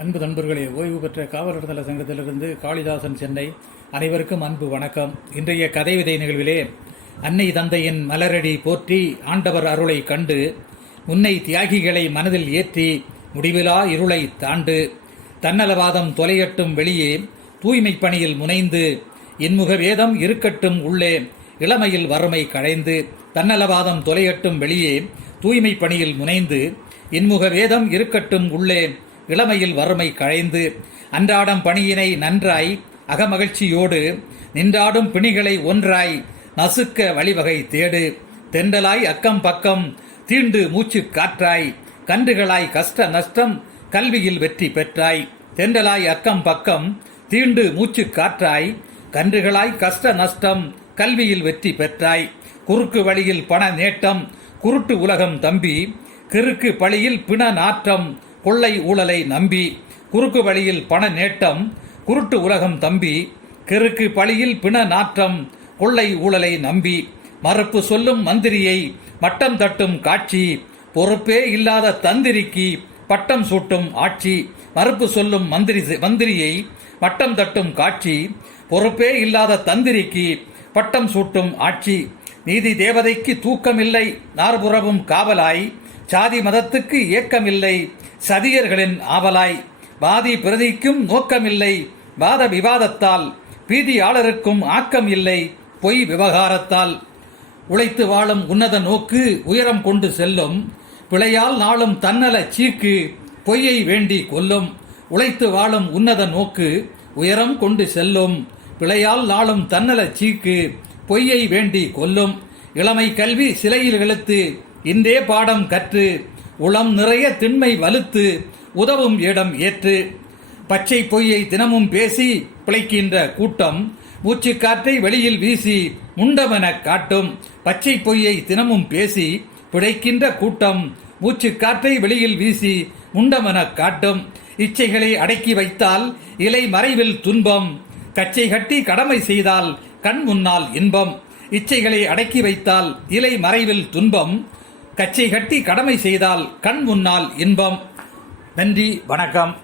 அன்பு நண்பர்களே ஓய்வு பெற்ற காவலர் தள சங்கத்திலிருந்து காளிதாசன் சென்னை. அனைவருக்கும் அன்பு வணக்கம். இன்றைய கதை விதை நிகழ்விலே அன்னை தந்தையின் மலரடி போற்றி ஆண்டவர் அருளை கண்டு முன்னை தியாகிகளை மனதில் ஏற்றி முடிவிலா இருளை தாண்டு தன்னலவாதம் தொலையட்டும் வெளியே தூய்மை பணியில் முனைந்து இன்முக வேதம் இருக்கட்டும் உள்ளே இளமையில் வறுமை களைந்து தன்னலவாதம் தொலையட்டும் வெளியே தூய்மை பணியில் முனைந்து இன்முக வேதம் இருக்கட்டும் உள்ளே இளமையில் வறுமை களைந்து அன்றாடம் பணியினை நன்றாய் அகமகிழ்ச்சியோடு நின்றாடும் பிணிகளை ஒன்றாய் நசுக்க வழிவகை தேடு. தெண்டலாய் அக்கம் பக்கம் தீண்டு மூச்சு காற்றாய். கன்றுகளாய் கஷ்ட நஷ்டம் கல்வியில் வெற்றி பெற்றாய். தெண்டலாய் அக்கம் பக்கம் தீண்டு மூச்சு காற்றாய். கன்றுகளாய் கஷ்ட நஷ்டம் கல்வியில் வெற்றி பெற்றாய். குறுக்கு வழியில் பண நேட்டம் குருட்டு உலகம் தம்பி கிறுக்கு பழியில் பிண நாற்றம் கொள்ளை ஊழலை நம்பி குறுக்கு வழியில் பண நேட்டம் குருட்டு உலகம் தம்பி கெருக்கு பழியில் பிண நாற்றம் கொள்ளை ஊழலை நம்பி மறுப்பு சொல்லும் மந்திரியை மட்டம் தட்டும் காட்சி பொறுப்பே இல்லாத தந்திரிக்கு பட்டம் சூட்டும் ஆட்சி மறுப்பு சொல்லும் மந்திரி மந்திரியை பட்டம் தட்டும் காட்சி பொறுப்பே இல்லாத தந்திரிக்கு பட்டம் சூட்டும் ஆட்சி நீதி தேவதைக்கு தூக்கமில்லை நார்புறவும் காவலாய் சாதி மதத்துக்கு ஏக்கமில்லை சதியர்களின் ஆவலாய். வாதி பிரதிக்கும் நோக்கமில்லை. வாத விவாதத்தால் பீதியாளருக்கும் ஆக்கம் இல்லை பொய் விவகாரத்தால். உழைத்து வாழும் உன்னத நோக்கு உயரம் கொண்டு செல்லும். பிழையால் நாளும் தன்னல சீக்கு பொய்யை வேண்டி கொல்லும். உழைத்து வாழும் உன்னத நோக்கு உயரம் கொண்டு செல்லும். பிழையால் நாளும் தன்னல சீக்கு பொய்யை வேண்டி கொல்லும். இளமை கல்வி சிலையில் இழுத்து இன்றே பாடம் கற்று உளம் நிறைய திண்மை வலுத்து உதவும் இடம் ஏற்று. பச்சை பொய்யை தினமும் பேசி பிழைக்கின்ற கூட்டம் மூச்சுக்காற்றை வெளியில் வீசி முண்டமெனக் காட்டும். பச்சை பொய்யை தினமும் பேசி பிழைக்கின்ற கூட்டம் மூச்சுக்காற்றை வெளியில் வீசி முண்டமெனக் காட்டும். இச்சைகளை அடக்கி வைத்தால் இலை மறைவில் துன்பம். கச்சை கட்டி கடமை செய்தால் கண் முன்னால் இன்பம். இச்சைகளை அடக்கி வைத்தால் இலை மறைவில் துன்பம். கச்சை கட்டி கடமை செய்தால் கண் முன்னால் இன்பம். நன்றி வணக்கம்.